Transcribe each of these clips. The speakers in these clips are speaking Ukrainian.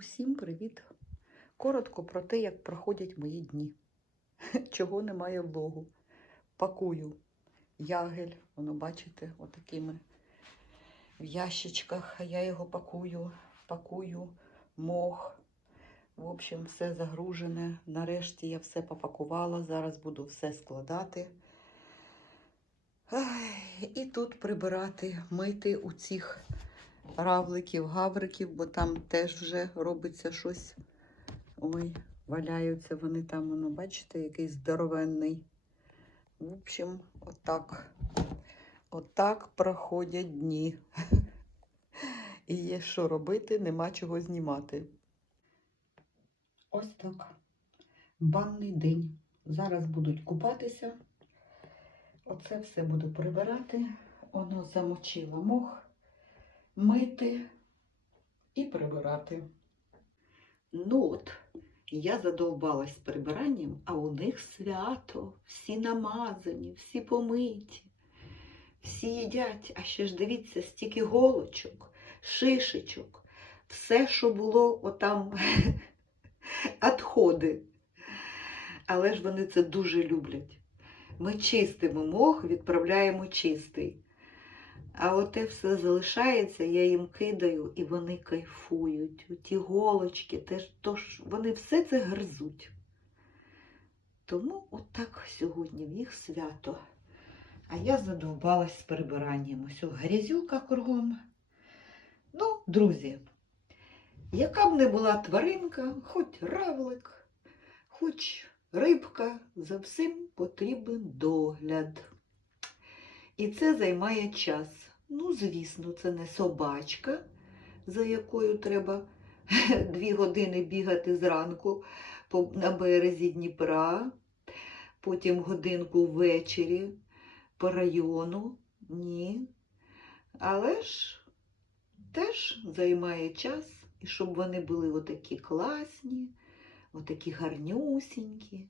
Усім привіт! Коротко про те, як проходять мої дні. Чого немає влогу. Пакую ягель, воно бачите, отакими в ящичках. Я його пакую, пакую мох. В общем, все загружене. Нарешті я все попакувала. Зараз буду все складати. І тут прибирати, мити у цих равликів, гавриків, бо там теж вже робиться щось. Ой, валяються вони там, воно, бачите, який здоровенний. В общем, отак. Отак проходять дні. І є що робити, нема чого знімати. Ось так. Банний день. Зараз будуть купатися. Оце все буду прибирати. Воно замочило мох мити і прибирати. Ну от, я задовбалась прибиранням, а у них свято, всі намазані, всі помиті, всі їдять, а ще ж дивіться, стільки голочок, шишечок, все, що було отам відходи. Але ж вони це дуже люблять. Ми чистимо мох, відправляємо чистий. А оте все залишається, я їм кидаю, і вони кайфують. Ті голочки, теж, тож вони все це гризуть. Тому отак сьогодні в їх свято. А я задовбалась з прибиранням. Ось грязюка кругом. Ну, друзі, яка б не була тваринка, хоч равлик, хоч рибка, за всім потрібен догляд. І це займає час. Ну, звісно, це не собачка, за якою треба дві години бігати зранку на березі Дніпра, потім годинку ввечері по району. Ні. Але ж теж займає час, і щоб вони були отакі класні, отакі гарнюсінькі.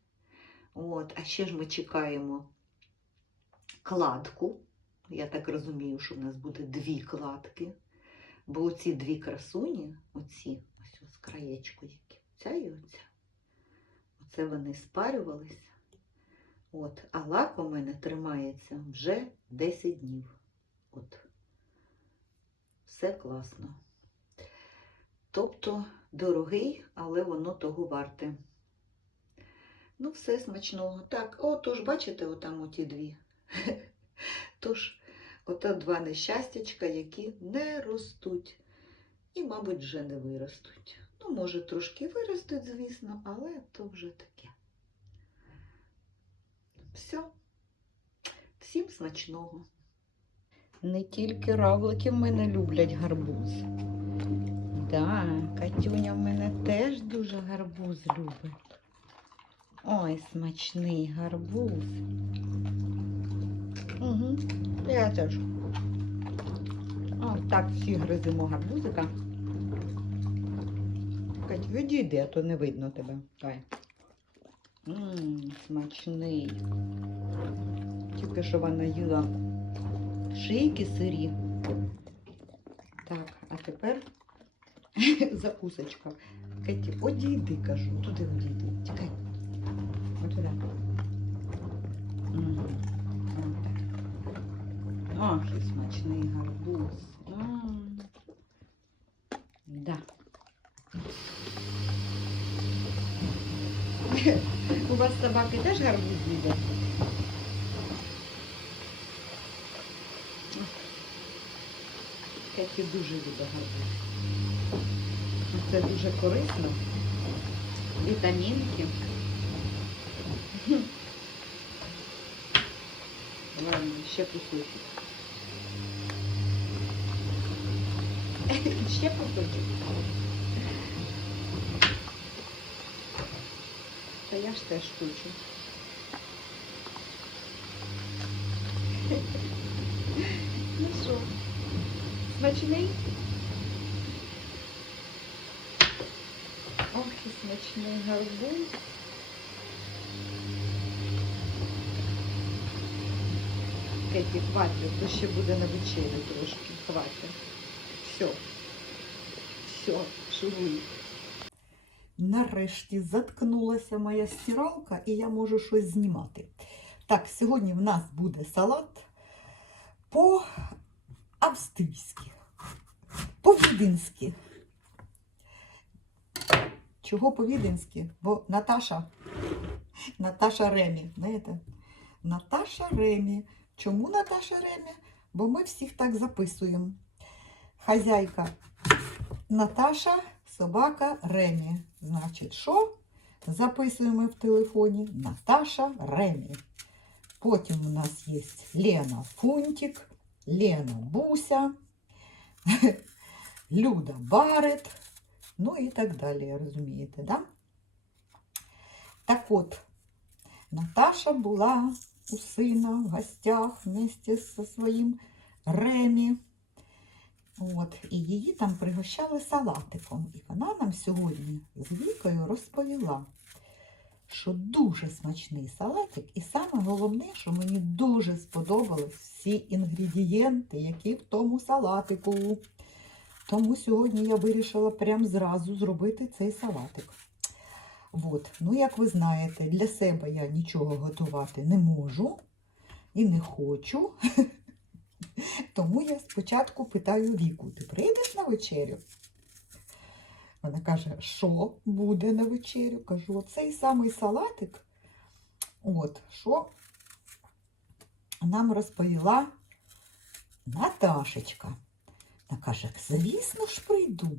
От, а ще ж ми чекаємо кладку. Я так розумію, що в нас буде дві кладки. Бо оці дві красуні, оці, ось ось краєчку, які, ця і оця, оце вони спарювалися. От, а лак у мене тримається вже 10 днів. От. Все класно. Тобто дорогий, але воно того варте. Ну, все смачного. Так, о, тож, бачите, отам оті дві. Тож, ото два нещастячка, які не ростуть. І, мабуть, вже не виростуть. Ну, може, трошки виростуть, звісно, але то вже таке. Все. Всім смачного. Не тільки равлики в мене люблять гарбуз. Да, Катюня в мене теж дуже гарбуз любить. Ой, смачний гарбуз. Угу. Я теж. О, так всі гризимо гарбузика. Кать, відійди, а то не видно тебе. Давай. Ммм, смачний. Тільки що вона їла шийки сирі. Так, а тепер закусочка. Кеті, одійди, кажу. Туди одійди. Тікай. От туди. Мгм. Ох, і смачний гарбуз. М. Да. У вас собаки теж гарбуз їдять? Кеті дуже любить гарбуз. Це дуже корисно. Вітамінки. Ладно, ще кусочок. Ще кусочок. Та я ж теж хочу. Ну що, смачний? Ох, і смачний гарбуз. Кеті, хватить, то ще буде на вечерю трошки. Хватить. Все. Все, шуруй. Нарешті заткнулася моя стиралка, і я можу щось знімати. Так, сьогодні в нас буде салат по-австрійськи, по-віденськи. Чого по-віденськи? Бо Наташа, Наташа Ремі, знаєте? Наташа Ремі. Чому Наташа Ремі? Бо ми всіх так записуємо. Хазяйка Наташа, собака Ремі. Значить, що? Записуємо в телефоні Наташа Ремі. Потім у нас є Лена Фунтик, Лена Буся, Люда Барет, ну і так далі, розумієте, да? Так от, Наташа була у сина в гостях вместе зі своїм Ремі. От, і її там пригощали салатиком. І вона нам сьогодні з Вікою розповіла, що дуже смачний салатик, і саме головне, що мені дуже сподобались всі інгредієнти, які в тому салатику. Тому сьогодні я вирішила прямо зразу зробити цей салатик. От. Ну, як ви знаєте, для себе я нічого готувати не можу і не хочу. Тому я спочатку питаю Віку, ти прийдеш на вечерю? Вона каже, що буде на вечерю? Кажу, оцей самий салатик, от, що нам розповіла Наташечка. Вона каже, звісно ж прийду.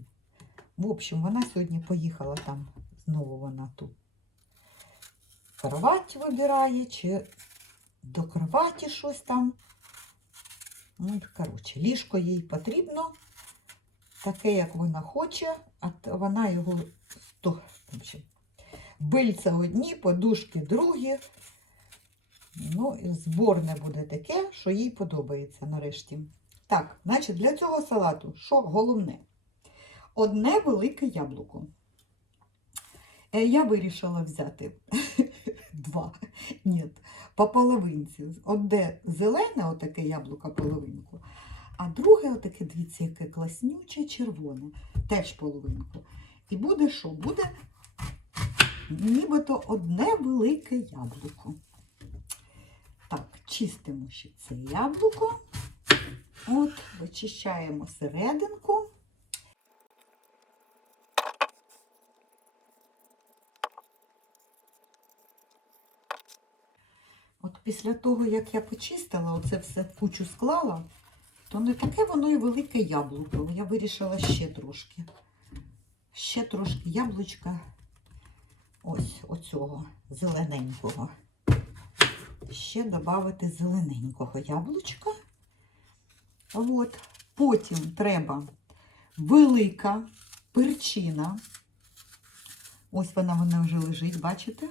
В общем, вона сьогодні поїхала там, знову вона тут. Кровать вибирає, чи до кроваті щось там. Ну, коротше, ліжко їй потрібно, таке, як вона хоче, а вона його то, бильця одні, подушки другі. Ну, і зборне буде таке, що їй подобається нарешті. Так, значить, для цього салату, що головне? Одне велике яблуко. Е, Я вирішила взяти два. Ні, по половинці. Одне зелене, отаке яблуко половинку, а друге, отаке, дивіться, яке класнюче червоне, теж половинку. І буде що? Буде нібито одне велике яблуко. Так, чистимо ще це яблуко. От, вичищаємо серединку. От після того, як я почистила, оце все кучу склала, то не таке воно і велике яблуко. Я вирішила ще трошки. Ще трошки яблучка ось оцього зелененького. Ще додати зелененького яблучка. От. Потім треба велика перчина. Ось вона, вона вже лежить, бачите?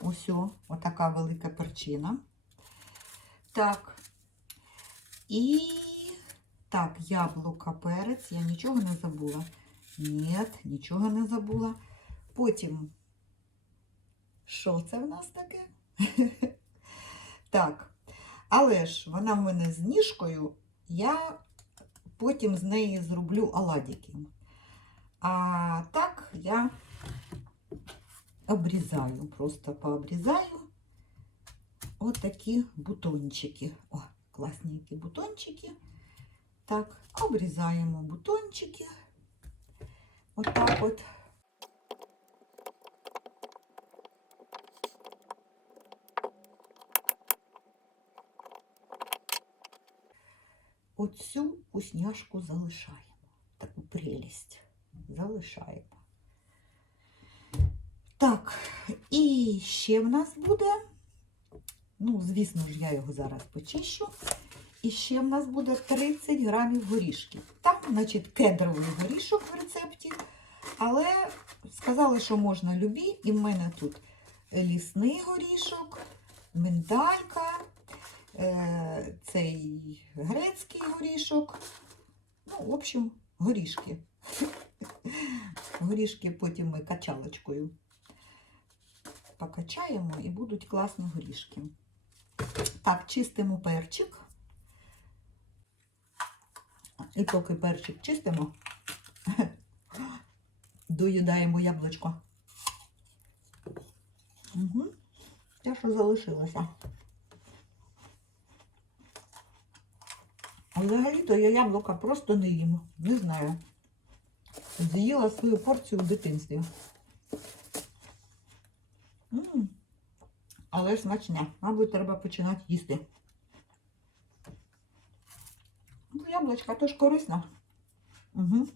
Ось о, отака велика перчина. Так. І так, яблука, перець. Я нічого не забула. Ні, нічого не забула. Потім, що це в нас таке? Так. Але ж вона в мене з ніжкою, я потім з неї зроблю оладики. А так я обрізаю, просто пообрізаю от такі бутончики. О, класні які бутончики. Так, обрізаємо бутончики. Отак от. Оцю вкусняшку залишаємо. Таку прелість залишаємо. Так, і ще в нас буде, ну, звісно ж, я його зараз почищу. І ще в нас буде 30 грамів горішків. Там, значить, кедровий горішок в рецепті. Але сказали, що можна любі. І в мене тут лісний горішок, миндалька, е, цей грецький горішок. Ну, в общем, горішки. Горішки потім ми качалочкою покачаємо і будуть класні горішки. Так, чистимо перчик. І поки перчик чистимо, доїдаємо яблучко. Угу. Те, що залишилося. Взагалі-то я яблука просто не їм. Не знаю. З'їла свою порцію в дитинстві. М. Але смачне. Мабуть, треба починати їсти. Ну, яблучка теж корисна. Угу.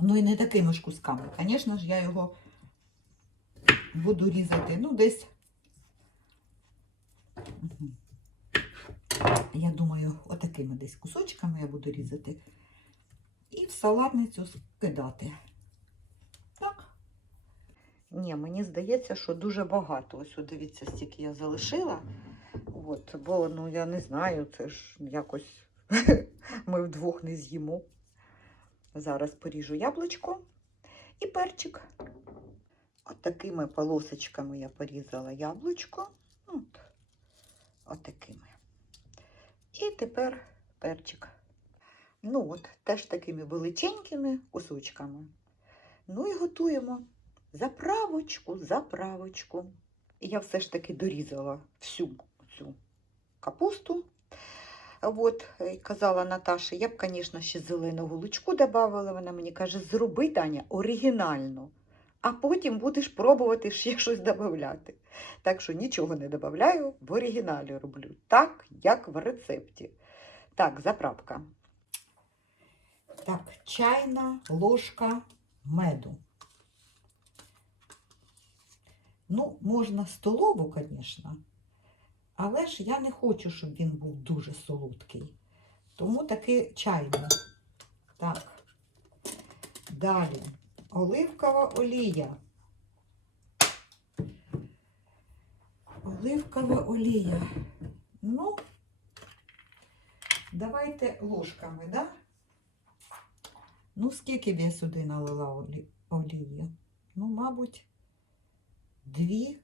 Ну і не такими ж кусками. Звісно ж, я його буду різати. Ну, десь. Я думаю, отакими десь кусочками я буду різати. І в салатницю скидати. Ні, мені здається, що дуже багато. Ось дивіться, стільки я залишила. От, бо ну я не знаю, це ж якось ми вдвох не з'їмо. Зараз поріжу яблучко і перчик. От такими полосочками я порізала яблучко. От, от такими. І тепер перчик. Ну от, теж такими величенькими кусочками. Ну і готуємо заправочку, заправочку. І я все ж таки дорізала всю цю капусту. От, е, казала Наташа, я б, звісно, ще зеленого лучку додавала. Вона мені каже, зроби, Таня, оригінально, а потім будеш пробувати ще щось додавати. Так що нічого не додаю, в оригіналі роблю, так, як в рецепті. Так, заправка. Так, чайна ложка меду. Ну, можна столову, звісно, але ж я не хочу, щоб він був дуже солодкий. Тому таки чайну. Так. Далі оливкова олія. Оливкова олія. Ну, давайте ложками, да? Ну, скільки б я сюди налила олі- олії? Ну, мабуть, дві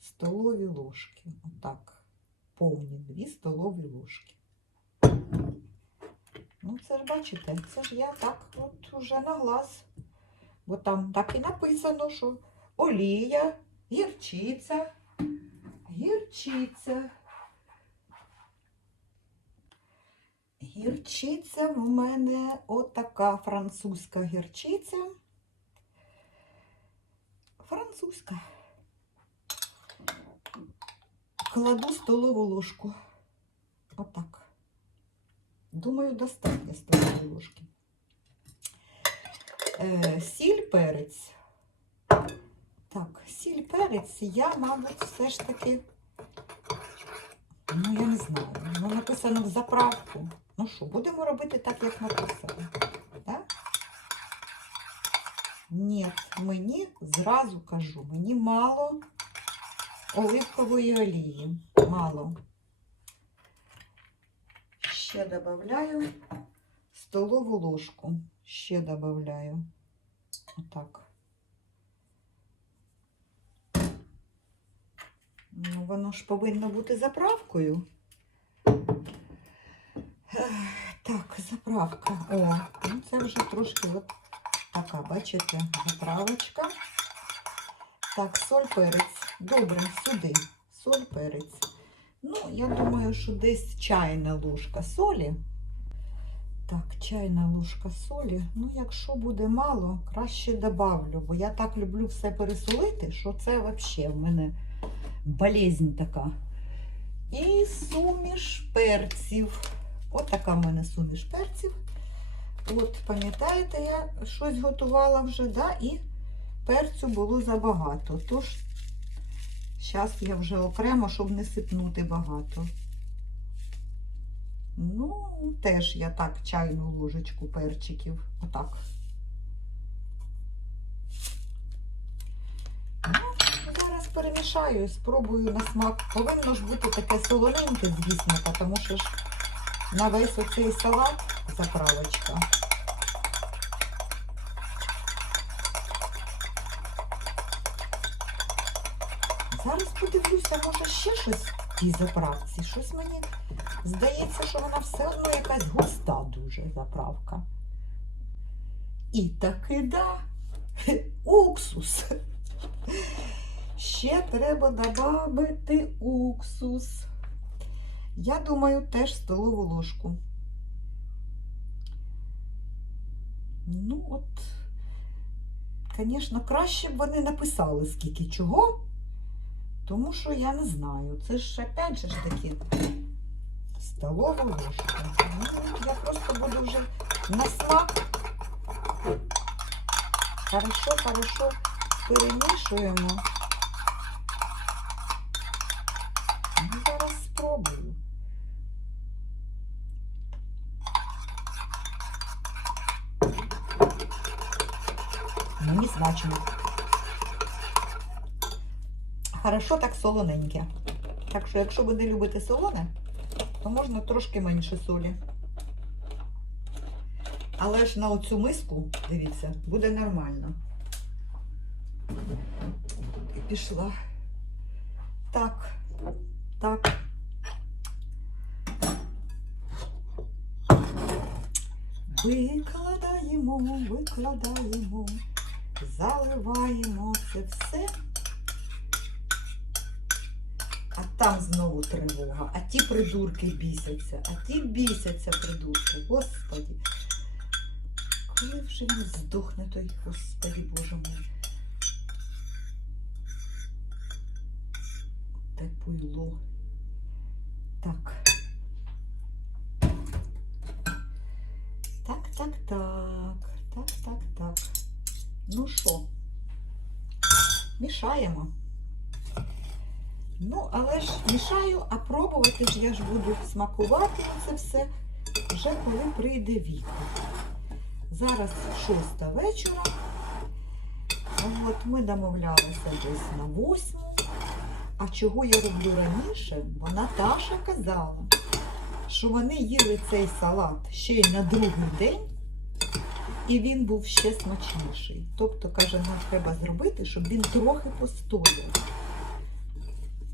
столові ложки. Отак. Повні дві столові ложки. Ну, це ж бачите, це ж я так от уже на глаз. Бо там так і написано, що олія, гірчиця, гірчиця. Гірчиця в мене отака французька гірчиця. Французька. Кладу столову ложку. Отак. Думаю, достатньо столової ложки. Е, сіль перець. Так, сіль перець я, мабуть, все ж таки. Ну, я не знаю. Ну, написано в заправку. Ну що, будемо робити так, як написано. Так? Ні, мені зразу кажу, мені мало оливкової олії. Мало. Ще додаю столову ложку. Ще додаю. Отак. Ну, воно ж повинно бути заправкою. Так, заправка. О, ну це вже трошки от така, бачите, заправочка. Так, соль, перець. Добре, сюди. Соль, перець. Ну, я думаю, що десь чайна ложка солі. Так, чайна ложка солі. Ну, якщо буде мало, краще добавлю, бо я так люблю все пересолити, що це взагалі в мене болезнь така. І суміш перців. От в мене суміш перців. От, пам'ятаєте, я щось готувала вже, да? і перцю було забагато. Тож, зараз я вже окремо, щоб не сипнути багато. Ну, теж я так чайну ложечку перчиків. Отак. Ну, зараз перемішаю і спробую на смак. Повинно ж бути таке солоненьке, звісно, тому що ж на весь оцей салат заправочка. Зараз подивлюся, може ще щось в тій заправці. Щось мені здається, що вона все одно якась густа дуже заправка. І таки да. Уксус. Ще треба додати уксус. Я думаю, теж столову ложку. Ну, от, звісно, краще б вони написали, скільки чого, тому що я не знаю. Це ж опять же ж таки столова ложка. Ну, я просто буду вже на смак. Хорошо, хорошо перемішуємо. Ну, зараз спробую. Мені смачно. Хорошо так солоненьке. Так що, якщо ви не любите солоне, то можна трошки менше солі. Але ж на оцю миску, дивіться, буде нормально. І пішла. Так. Викладаємо, викладаємо, заливаємо це все. А там знову а ті придурки бісяться, а ті бісяться придурки. Господі. Коли вже він здохне той, господи, боже мой. Те пуйло. Так. Так, так, так. Так, так, так. Ну що, мішаємо. Ну, але ж мішаю, а пробувати ж я ж буду смакувати це все вже коли прийде Віка. Зараз шоста вечора. От ми домовлялися десь на восьму. А чого я роблю раніше? Бо Наташа казала, що вони їли цей салат ще й на другий день, і він був ще смачніший. Тобто, каже, нам треба зробити, щоб він трохи постояв.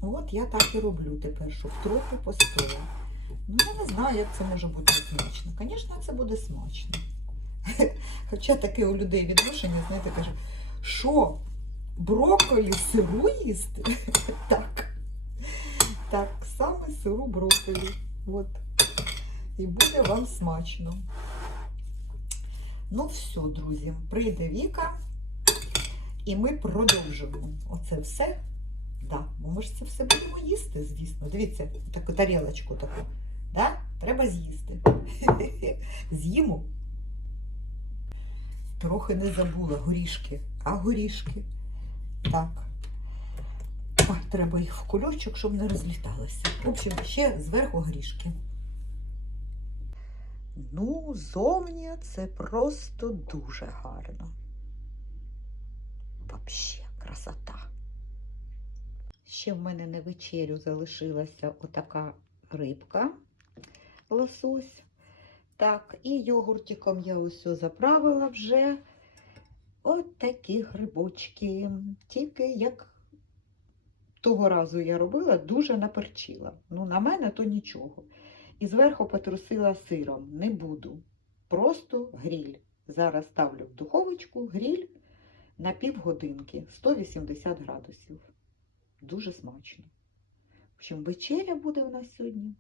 От я так і роблю тепер, щоб трохи постояв. Ну, я не знаю, як це може бути смачно. Звісно, це буде смачно. Хоча таке у людей відношення, знаєте, каже, що брокколі сиру їсти? так. Так, саме сиру брокколі. От. І буде вам смачно. Ну, все, друзі, прийде Віка, і ми продовжимо оце все. Да, ми ж це все будемо їсти, звісно. Дивіться, таку тарілочку таку. Да? Треба з'їсти. З'їмо. Трохи не забула горішки. А горішки. Так. Ой, треба їх в кульочок, щоб не розліталося. В общем, ще зверху горішки. Ну, зовні це просто дуже гарно. Вообще красота. Ще в мене на вечерю залишилася отака рибка лосось. Так, і йогуртиком я усе заправила вже. От такі грибочки. Тільки як того разу я робила, дуже наперчила. Ну, на мене то нічого. І зверху потрусила сиром. Не буду. Просто гріль. Зараз ставлю в духовочку гріль на півгодинки 180 градусів. Дуже смачно. В общем, вечеря буде у нас сьогодні,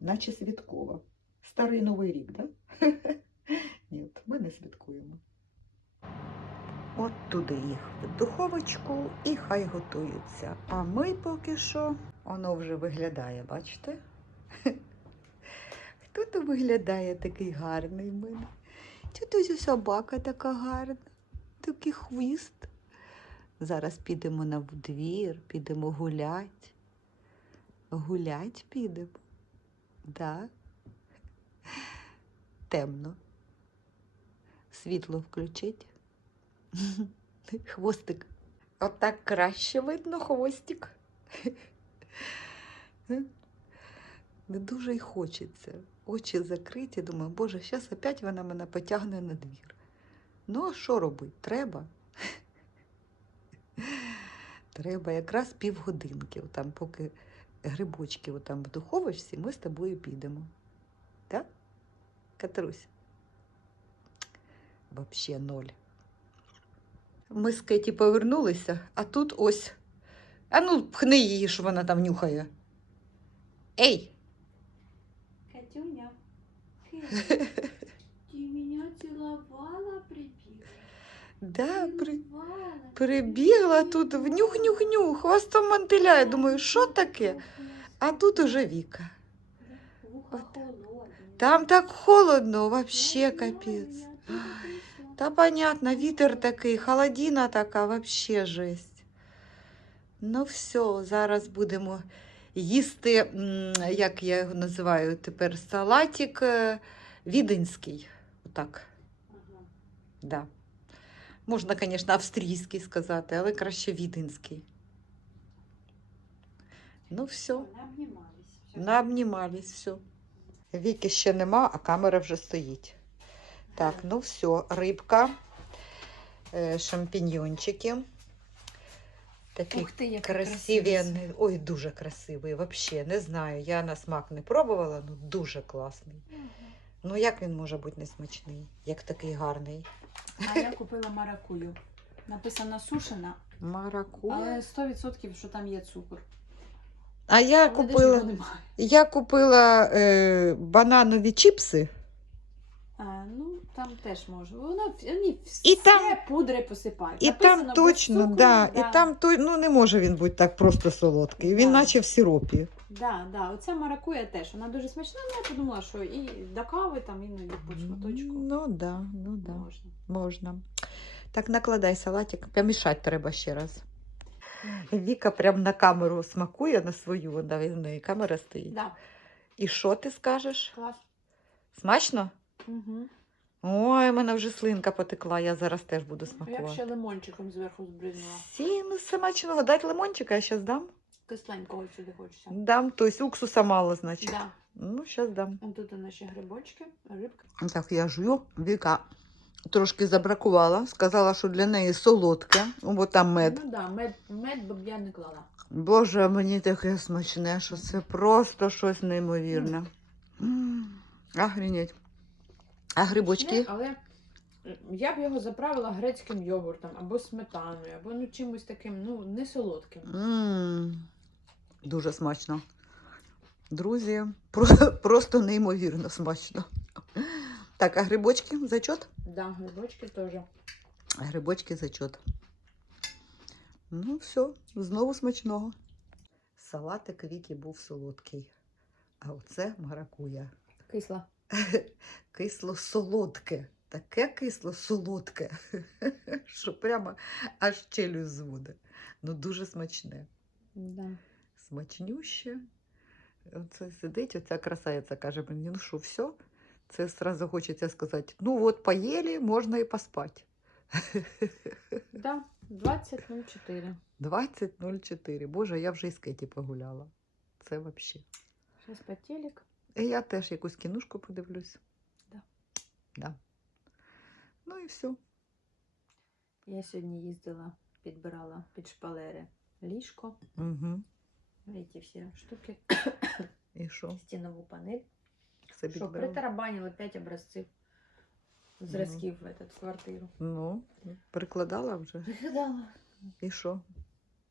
наче святкова. Старий Новий рік? Да? Ні, ми не святкуємо. От туди їх в духовочку і хай готуються. А ми поки що, воно вже виглядає, бачите? Хто то виглядає такий гарний в мене? Тут ось собака така гарна, такий хвіст. Зараз підемо на двір, підемо гулять. Гулять підемо. Да? Темно. Світло включить. Хвостик. Отак краще видно хвостик. Не дуже й хочеться. Очі закриті, думаю, боже, зараз опять вона мене потягне на двір. Ну, а що робити? Треба. Треба якраз півгодинки, там, поки грибочки там в духовочці, ми з тобою підемо. Так? Катрусь? Вообще ноль. Ми з Кеті повернулися, а тут ось. А ну, пхни її, що вона там нюхає. Ей! Катюня, меня целовала, прибила? Да, при... Прибігла тут в нюх-нюх-нюх, хвостом мантиляє. Думаю, що таке? А тут уже Віка. От. Там так холодно, вообще Я капець. Та понятно, вітер такий, холодина така, вообще жесть. Ну все, зараз будемо їсти, як я його називаю тепер, салатик е, віденський. Отак, да. Можна, звісно, австрійський сказати, але краще віденський. Ну все, наобнімались, все. Віки ще нема, а камера вже стоїть. Так, ну все, рибка, е, шампіньйончики. Такі Ух ти, як красиві. Ой, дуже красивий. Взагалі, не знаю. Я на смак не пробувала, ну дуже класний. Ну як він може бути несмачний, як такий гарний? А я купила маракую. Написано сушена, Маракуя. але 100% що там є цукор. А я Але десь купила, немає. я купила е, бананові чіпси. А, ну, там теж може. Воно вони все І там- пудри посипають. І Написано там точно, цукру, да, і там той, ну не може він бути так просто солодкий. Він Да. наче в сиропі. Да, да, оця маракуя теж. Вона дуже смачна, але я подумала, що і до кави там іноді по шматочку Ну да, ну да. можна. Можна. Так, накладай салатик, помішати треба ще раз. Віка прям на камеру смакує на свою, вона в неї камера стоїть. Да, І що ти скажеш? клас. Смачно? Угу. Ой, в мене вже слинка потекла, я зараз теж буду Я б смакувати. ще лимончиком зверху збризнула. Всім смачного. Дать лимончика, я зараз дам. Кисленького сюди хочеться. Дам, тобто уксуса мало, значить. Да. Ну, зараз дам. Ось тут наші грибочки, рибка. Так, я жую. Віка трошки забракувала. Сказала, що для неї солодке. Бо там мед. Ну да, мед, мед б я не клала. Боже, мені таке смачне, що це просто щось неймовірне. Охренеть. А грибочки? Але я б його заправила грецьким йогуртом або сметаною, або ну чимось таким, ну, не солодким. М, Дуже смачно. Друзі, про- просто неймовірно смачно. Так, а грибочки зачот? Да, грибочки теж. Грибочки зачот. Ну, все, знову смачного. Салатик Віки був солодкий. А оце маракуя. Кисла. Кисло-солодке. Таке кисло-солодке, що прямо аж челюсть зводе. Ну, дуже смачне. Да. Смачнюще. Оце сидить, оця красавиця каже мені, ну що, все? Це сразу хочеться сказати, ну от поїли, можна і поспати. Да, 20.04. 20.04. Боже, я вже із Кеті погуляла. Це взагалі. Зараз по телек. Я теж якусь кінушку подивлюсь. Да. Да. Ну і все. Я сьогодні їздила, підбирала під шпалери ліжко, Угу. ці всі штуки, І що? стінову панель. Собі Що брала? притарабанили 5 образців зразків в этот, квартиру. Ну, прикладала вже. Пригадала. І що?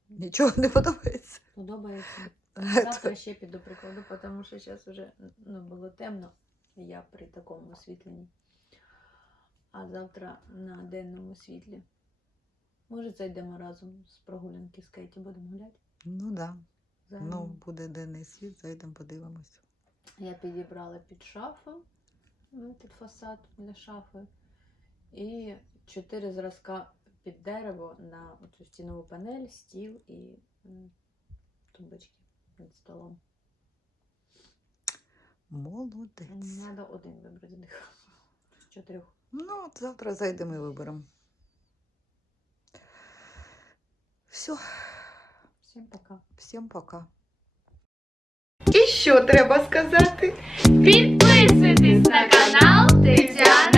Нічого не подобається. Подобається. Завтра ще піду прикладу, тому що зараз вже ну, було темно, я при такому освітленні. А завтра на денному світлі. Може, зайдемо разом з прогулянки з Кейті, будемо гуляти. Ну так. Да. Ну, буде денний світ, зайдемо, подивимось. Я підібрала під шафу, ну, під фасад для шафи. І чотири зразка під дерево на оцю стінову панель, стіл і тумбочки над столом. Молодець. Треба один вибрати з них. З чотирьох. Ну, от завтра зайдемо і виберемо. Все, Всім пока. всім пока. І що треба сказати? Підписуйтесь на канал Тетя